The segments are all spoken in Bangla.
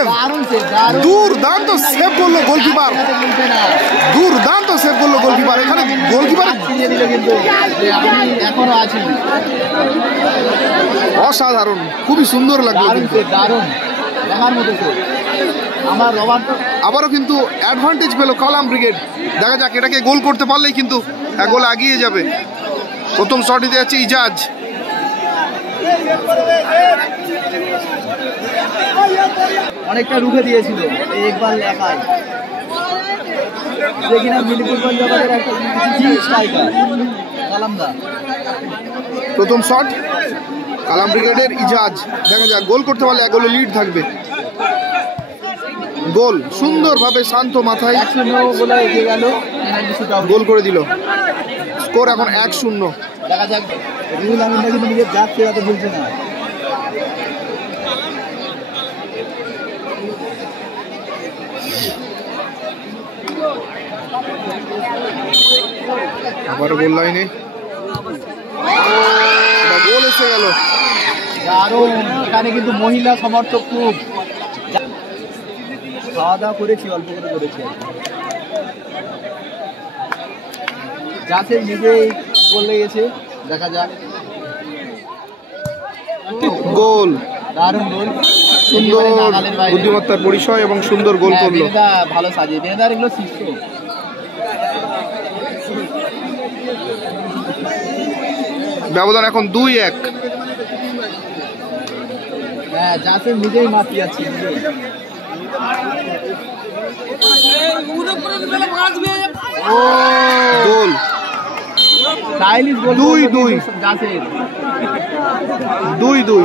সেভ, দুর্দান্ত সেভ করলো গোলকিপার, দুর্দান্ত সেভ করলো গোলকিপার। এখানে গোলকিপার অসাধারণ, খুবই সুন্দর লাগলো। আবারও কিন্তু অ্যাডভান্টেজ পেল কালাম ব্রিগেড। দেখা যাক এটাকে গোল করতে পারলেই কিন্তু এক গোল এগিয়ে যাবে। প্রথম শট দিতে যাচ্ছে ইজাজ, অনেকটা রুখে দিয়েছিল একবার একাই, দেখিনা মিলিপুর পঞ্জাবের একটা স্ট্রাইকার কালামদা। প্রথম শট কালাম ব্রিগেডের ইজাজ, দেখা যাক গোল করতে পারলে এক গোলে লিড থাকবে। গোল সুন্দরভাবে শান্ত মাথায় গোল করে দিল। স্কোর এখন 1-0। দেখা যাক রুহুল আমিনটা কিন্তু নিজের জাত ফেরাতে ভুলছে না। আবার গোল লাইনে গোল এসে গেল। দারুণ, এখানে কিন্তু মহিলা সমর্থক খুব খাওয়া দাওয়া করেছি, অল্প করে করেছি। জাসের নিজেই গোল লেগেছে, দেখা যাক। গোল, দারুণ গোল, সুন্দর বুদ্ধিমত্তার পরিচয় এবং সুন্দর গোল করলো। ভালো সাজিয়ে বেনাদার এগুলো শিষ্য। ব্যবধান এখন 2-1। হ্যাঁ, জাসের নিজেই মাতি যাচ্ছে। গোল, 2-2।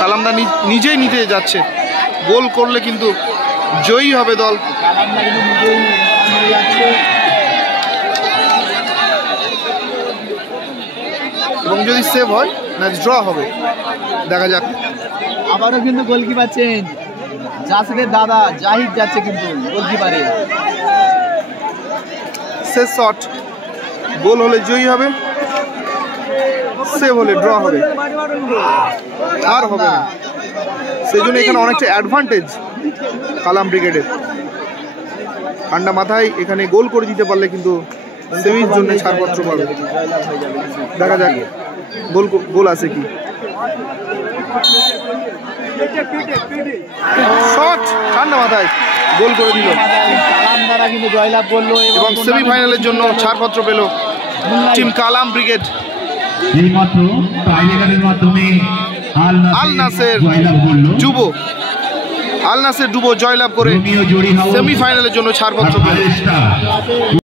কালামদা নিজেই নিতে যাচ্ছে, গোল করলে কিন্তু জয়ী হবে দল। এবং যদি সেভ হয় ম্যাচ ড্র হবে। দেখা যাক। আবারও কিন্তু গোলকিপার চেঞ্জ, জাসেদের দাদা জাহিদ যাচ্ছে কিন্তু গোলকিপারে। শেষ শট, গোল হলে জয়ী হবে, সেভ হলে ড্র হবে, আর হবে না। সেই জন্য এখানে অনেকটা অ্যাডভান্টেজ কালাম ব্রিগেডের। ঠান্ডা মাথায় এখানে গোল করে দিতে পারলে কিন্তু সেমির জন্য ছাড়পত্র পাবে। দেখা যাক গোল আছে কি। শট ঠান্ডা মাথায় গোল করে দিল কিন্তু জয়লাভ করলো এবং সেমিফাইনালের জন্য ছাড়পত্র পেল টিম কালাম ব্রিগেড। আল নাসের যুব জয়লাভ করে সেমিফাইনালের জন্য ছাড়পত্র পেল।